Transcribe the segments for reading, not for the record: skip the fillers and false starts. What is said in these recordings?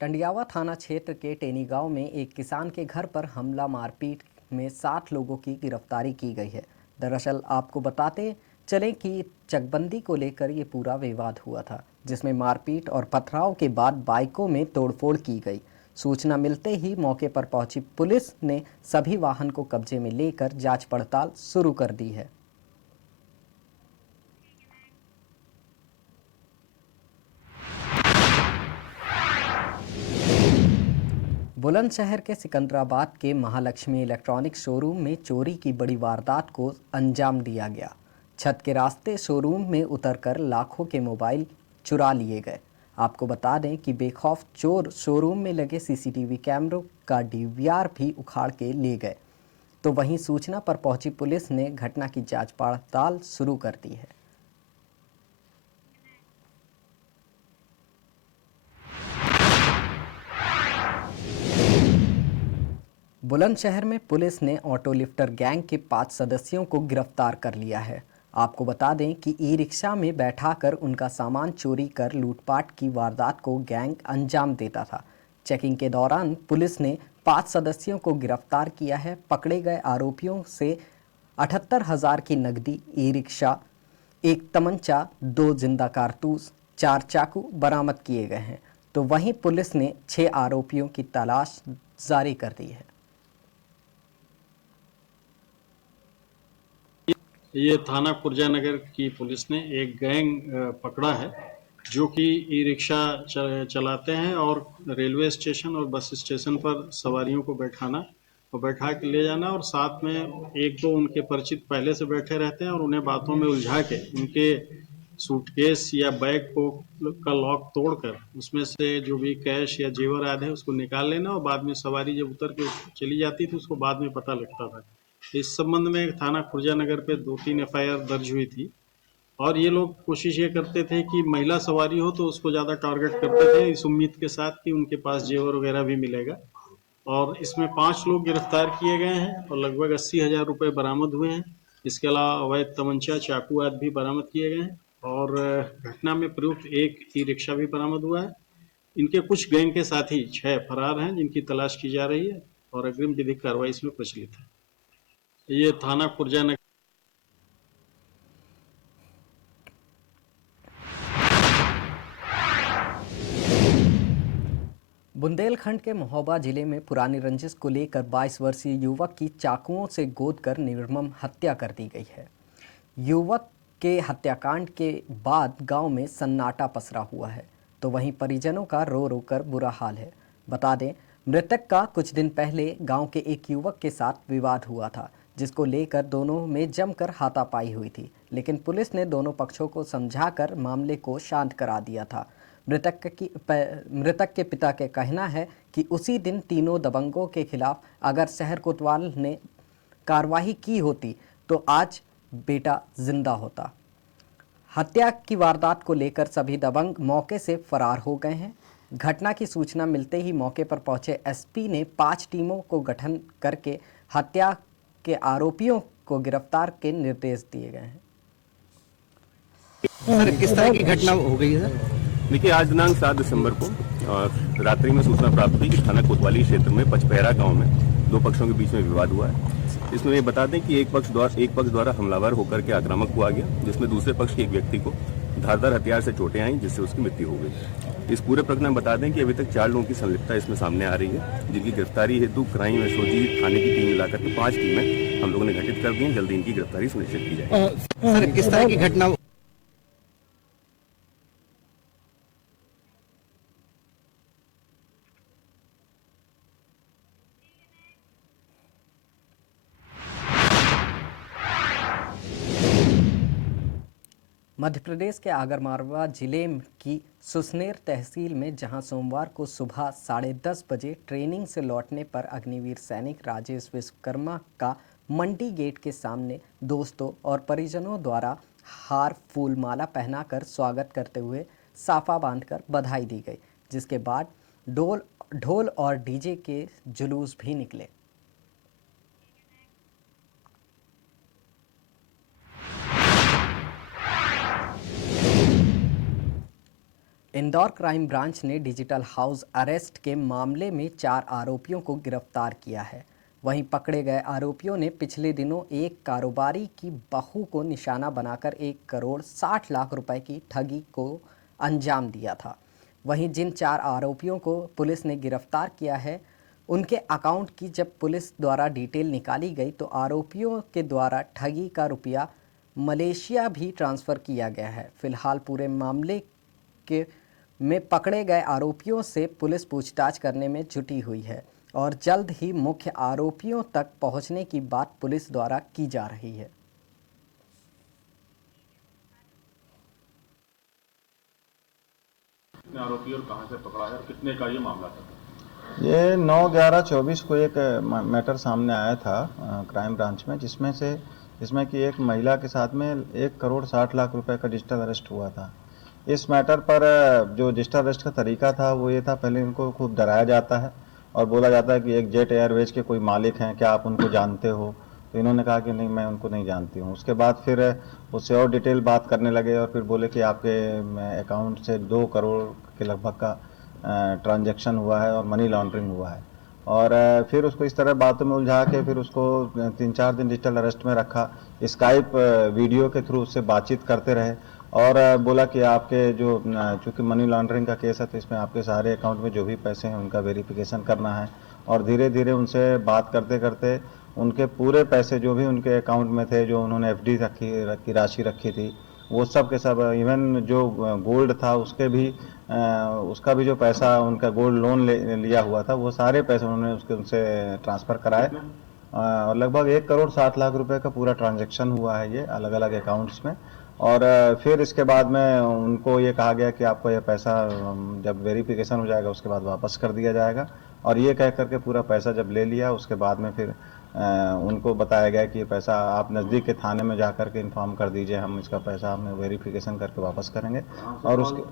टंडियावा थाना क्षेत्र के टेनी गांव में एक किसान के घर पर हमला मारपीट में 60 लोगों की गिरफ्तारी की गई है। दरअसल आपको बताते चलें कि चकबंदी को लेकर ये पूरा विवाद हुआ था, जिसमें मारपीट और पथराव के बाद बाइकों में तोड़फोड़ की गई। सूचना मिलते ही मौके पर पहुंची पुलिस ने सभी वाहन को कब्जे में लेकर जांच पड़ताल शुरू कर दी है। बुलंदशहर के सिकंदराबाद के महालक्ष्मी इलेक्ट्रॉनिक्स शोरूम में चोरी की बड़ी वारदात को अंजाम दिया गया। छत के रास्ते शोरूम में उतरकर लाखों के मोबाइल चुरा लिए गए। आपको बता दें कि बेखौफ चोर शोरूम में लगे सीसीटीवी कैमरों का डीवीआर भी उखाड़ के ले गए। तो वहीं सूचना पर पहुंची पुलिस ने घटना की जांच पड़ताल शुरू कर दी है। बुलंदशहर में पुलिस ने ऑटो लिफ्टर गैंग के 5 सदस्यों को गिरफ्तार कर लिया है। आपको बता दें कि ई रिक्शा में बैठाकर उनका सामान चोरी कर लूटपाट की वारदात को गैंग अंजाम देता था। चेकिंग के दौरान पुलिस ने 5 सदस्यों को गिरफ्तार किया है। पकड़े गए आरोपियों से 78,000 की नकदी, ई रिक्शा, एक तमंचा, 2 जिंदा कारतूस, 4 चाकू बरामद किए गए हैं। तो वहीं पुलिस ने 6 आरोपियों की तलाश जारी कर दी है। ये थाना कुर्जानगर की पुलिस ने एक गैंग पकड़ा है जो कि ई रिक्शा चलाते हैं और रेलवे स्टेशन और बस स्टेशन पर सवारियों को बैठाना और बैठा के ले जाना, और साथ में एक दो उनके परिचित पहले से बैठे रहते हैं और उन्हें बातों में उलझा के उनके सूटकेस या बैग को का लॉक तोड़कर उसमें से जो भी कैश या जेवर आदि है उसको निकाल लेना, और बाद में सवारी जब उतर के चली जाती थी उसको बाद में पता लगता था। इस संबंध में थाना खुर्जानगर पे 2-3 एफआईआर दर्ज हुई थी, और ये लोग कोशिश ये करते थे कि महिला सवारी हो तो उसको ज़्यादा टारगेट करते थे इस उम्मीद के साथ कि उनके पास जेवर वगैरह भी मिलेगा। और इसमें 5 लोग गिरफ्तार किए गए हैं और लगभग 80,000 रुपये बरामद हुए हैं। इसके अलावा अवैध तमंचा, चाकू आदि भी बरामद किए गए हैं, और घटना में प्रयुक्त एक ई रिक्शा भी बरामद हुआ है। इनके कुछ गैंग के साथी 6 फरार हैं जिनकी तलाश की जा रही है और अग्रिम विधिक कार्रवाई इसमें प्रचलित है। ये थाना कुर्जानगर। बुंदेलखंड के महोबा जिले में पुरानी रंजिश को लेकर 22 वर्षीय युवक की चाकुओं से गोदकर निर्मम हत्या कर दी गई है। युवक के हत्याकांड के बाद गांव में सन्नाटा पसरा हुआ है, तो वहीं परिजनों का रो रो कर बुरा हाल है। बता दें, मृतक का कुछ दिन पहले गांव के एक युवक के साथ विवाद हुआ था, जिसको लेकर दोनों में जमकर हाथापाई हुई थी, लेकिन पुलिस ने दोनों पक्षों को समझाकर मामले को शांत करा दिया था। मृतक के पिता का कहना है कि उसी दिन तीनों दबंगों के खिलाफ अगर शहर कोतवाल ने कार्रवाई की होती तो आज बेटा जिंदा होता। हत्या की वारदात को लेकर सभी दबंग मौके से फरार हो गए हैं। घटना की सूचना मिलते ही मौके पर पहुंचे एसपी ने 5 टीमों को गठन करके हत्या के आरोपियों को गिरफ्तार के निर्देश दिए गए हैं। सर, किस तरह की घटना हो गई है सर? देखिए, आज दिनांक 7 दिसंबर को रात्रि में सूचना प्राप्त हुई कि थाना कोतवाली क्षेत्र में पचपहरा गांव में 2 पक्षों के बीच में विवाद हुआ है। इसमें ये बता दें कि एक पक्ष द्वारा हमलावर होकर के आक्रामक हुआ गया, जिसमें दूसरे पक्ष के एक व्यक्ति को धारदार हथियार से चोटें आई, जिससे उसकी मृत्यु हो गई। इस पूरे प्रकरण में बता दें कि अभी तक 4 लोगों की संलिप्तता इसमें सामने आ रही है, जिनकी गिरफ्तारी हेतु क्राइम एसओजी थाने की टीम मिलाकर के 5 टीमें हम लोगों ने गठित कर दी हैं। जल्दी इनकी गिरफ्तारी सुनिश्चित की जाए। सर, किस तरह की घटना? मध्य प्रदेश के आगरमालवा जिले की सुसनेर तहसील में जहां सोमवार को सुबह 10:30 बजे ट्रेनिंग से लौटने पर अग्निवीर सैनिक राजेश विश्वकर्मा का मंडी गेट के सामने दोस्तों और परिजनों द्वारा हार फूल माला पहनाकर स्वागत करते हुए साफा बांधकर बधाई दी गई, जिसके बाद ढोल और डीजे के जुलूस भी निकले। इंदौर क्राइम ब्रांच ने डिजिटल हाउस अरेस्ट के मामले में 4 आरोपियों को गिरफ्तार किया है। वहीं पकड़े गए आरोपियों ने पिछले दिनों एक कारोबारी की बहू को निशाना बनाकर 1 करोड़ 60 लाख रुपए की ठगी को अंजाम दिया था। वहीं जिन 4 आरोपियों को पुलिस ने गिरफ्तार किया है, उनके अकाउंट की जब पुलिस द्वारा डिटेल निकाली गई तो आरोपियों के द्वारा ठगी का रुपया मलेशिया भी ट्रांसफ़र किया गया है। फिलहाल पूरे मामले के में पकड़े गए आरोपियों से पुलिस पूछताछ करने में जुटी हुई है और जल्द ही मुख्य आरोपियों तक पहुंचने की बात पुलिस द्वारा की जा रही है। कितने आरोपी और कहां से पकड़ा है और कितने का ये मामला था? ये 9/11/24 को एक मैटर सामने आया था क्राइम ब्रांच में, जिसमें कि एक महिला के साथ में 1 करोड़ 60 लाख रुपए का डिजिटल अरेस्ट हुआ था। इस मैटर पर जो डिजिटल अरेस्ट का तरीका था वो ये था, पहले इनको खूब डराया जाता है और बोला जाता है कि एक जेट एयरवेज के कोई मालिक हैं, क्या आप उनको जानते हो? तो इन्होंने कहा कि नहीं, मैं उनको नहीं जानती हूँ। उसके बाद फिर उससे और डिटेल बात करने लगे और फिर बोले कि आपके अकाउंट से 2 करोड़ के लगभग का ट्रांजैक्शन हुआ है और मनी लॉन्ड्रिंग हुआ है। और फिर उसको इस तरह बातों में उलझा के फिर उसको 3-4 दिन डिजिटल अरेस्ट में रखा। स्काइप वीडियो के थ्रू उससे बातचीत करते रहे और बोला कि आपके जो चूँकि मनी लॉन्ड्रिंग का केस है तो इसमें आपके सारे अकाउंट में जो भी पैसे हैं उनका वेरिफिकेशन करना है। और धीरे धीरे उनसे बात करते करते उनके पूरे पैसे जो भी उनके अकाउंट में थे, जो उन्होंने एफडी की राशि रखी थी, वो सब के सब, इवन जो गोल्ड था उसका भी जो पैसा उनका गोल्ड लोन लिया हुआ था, वो सारे पैसे उन्होंने उनसे ट्रांसफ़र कराए। और लगभग 1 करोड़ 60 लाख रुपए का पूरा ट्रांजैक्शन हुआ है ये अलग अलग अकाउंट्स में। और फिर इसके बाद में उनको ये कहा गया कि आपको ये पैसा जब वेरिफिकेशन हो जाएगा उसके बाद वापस कर दिया जाएगा। और ये कह करके पूरा पैसा जब ले लिया, उसके बाद में फिर उनको बताया गया कि ये पैसा आप नज़दीक के थाने में जा कर के इन्फॉर्म कर दीजिए, हम इसका पैसा हमें वेरिफिकेशन करके वापस करेंगे। और उसके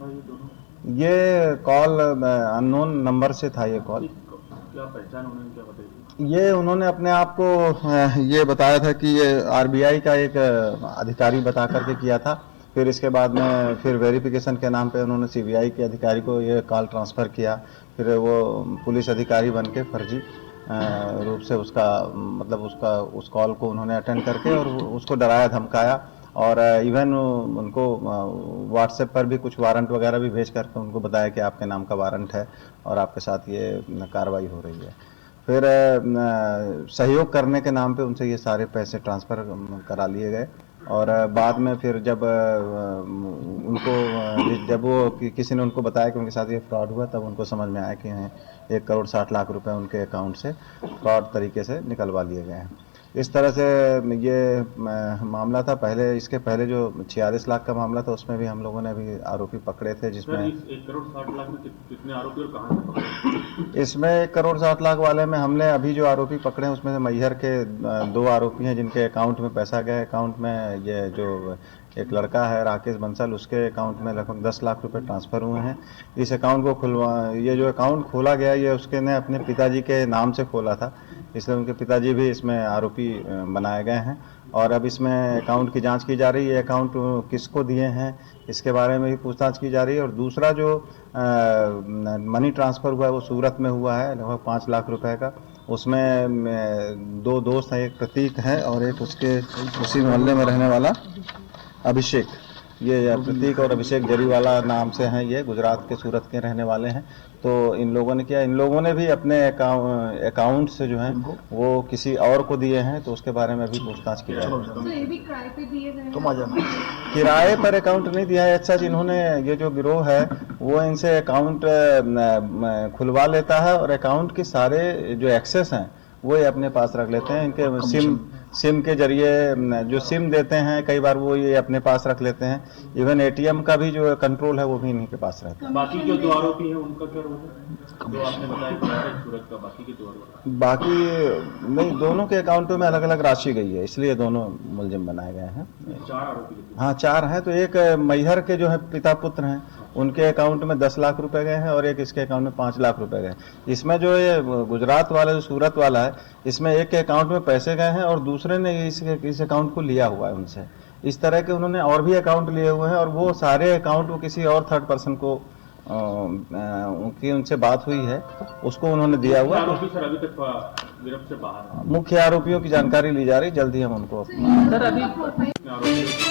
ये कॉल अननोन नंबर से था। ये कॉल क्या पहचान उन्होंने क्या बताई? ये उन्होंने अपने आप को ये बताया था कि ये आरबीआई का एक अधिकारी बता करके किया था। फिर इसके बाद में फिर वेरिफिकेशन के नाम पे उन्होंने सीबीआई के अधिकारी को ये कॉल ट्रांसफ़र किया। फिर वो पुलिस अधिकारी बन के फर्जी रूप से उस कॉल को उन्होंने अटेंड करके और उसको डराया धमकाया। और इवन उनको व्हाट्सएप पर भी कुछ वारंट वगैरह भी भेज करके उनको बताया कि आपके नाम का वारंट है और आपके साथ ये कार्रवाई हो रही है। फिर सहयोग करने के नाम पे उनसे ये सारे पैसे ट्रांसफ़र करा लिए गए। और बाद में फिर जब वो किसी ने उनको बताया कि उनके साथ ये फ्रॉड हुआ, तब उनको समझ में आया कि 1 करोड़ 60 लाख रुपए उनके अकाउंट से फ्रॉड तरीके से निकलवा लिए गए हैं। इस तरह से ये मामला था। इसके पहले जो 46 लाख का मामला था उसमें भी हम लोगों ने अभी आरोपी पकड़े थे, जिसमें 1 करोड़ 60 लाख में कितने आरोपी और कहां से पकड़े? इसमें 1 करोड़ 60 लाख वाले में हमने अभी जो आरोपी पकड़े हैं उसमें से मैहर के 2 आरोपी हैं जिनके अकाउंट में पैसा गया। अकाउंट में ये जो एक लड़का है राकेश बंसल, उसके अकाउंट में लगभग 10 लाख रुपए ट्रांसफ़र हुए हैं। इस अकाउंट को ये जो अकाउंट खोला गया ये उसके ने अपने पिताजी के नाम से खोला था, इसलिए उनके पिताजी भी इसमें आरोपी बनाए गए हैं। और अब इसमें अकाउंट की जांच की जा रही है, अकाउंट किसको दिए हैं इसके बारे में भी पूछताछ की जा रही है। और दूसरा जो मनी ट्रांसफ़र हुआ है वो सूरत में हुआ है लगभग 5 लाख रुपए का। उसमें 2 दोस्त हैं, एक प्रतीक है और एक उसके उसी मोहल्ले में रहने वाला अभिषेक। ये प्रतीक और अभिषेक जरीवाला नाम से हैं, ये गुजरात के सूरत के रहने वाले हैं। तो इन लोगों ने किया, इन लोगों ने भी अपने अकाउंट से जो है वो किसी और को दिए हैं, तो उसके बारे में भी पूछताछ की जाएगी। तो ये भी किराए पे दिए गए हैं? किराए पर अकाउंट नहीं दिया है। अच्छा, इन्होंने ये जो गिरोह है वो इनसे अकाउंट खुलवा लेता है और अकाउंट के सारे जो एक्सेस हैं वो ये अपने पास रख लेते हैं। इनके सिम के जरिए जो सिम देते हैं कई बार वो ये अपने पास रख लेते हैं। इवन एटीएम का भी जो कंट्रोल है वो भी इन्हीं के पास रहता है। बाकी जो 2 आरोपी हैं उनका क्या रोल है जो आपने बताया सूरत का? बाकी के 2 आरोपी बाकी नहीं, दोनों के अकाउंटों में अलग अलग राशि गई है, इसलिए दोनों मुलजिम बनाए गए हैं। 4 आरोपी? हाँ, 4 हैं। तो एक मैहर के जो है पिता पुत्र हैं उनके अकाउंट में 10 लाख रुपए गए हैं और एक इसके अकाउंट में 5 लाख रुपए गए। इसमें जो ये गुजरात वाला जो सूरत वाला है, इसमें एक के अकाउंट में पैसे गए हैं और दूसरे ने इस अकाउंट को लिया हुआ है उनसे। इस तरह के उन्होंने और भी अकाउंट लिए हुए हैं और वो सारे अकाउंट वो किसी और थर्ड पर्सन को उनकी उनसे बात हुई है, उसको उन्होंने दिया हुआ। तो आरोपी सर अभी तक गिरफ्त से बाहर है। मुख्य आरोपियों की जानकारी ली जा रही, जल्दी हम उनको सर अभी आरोपी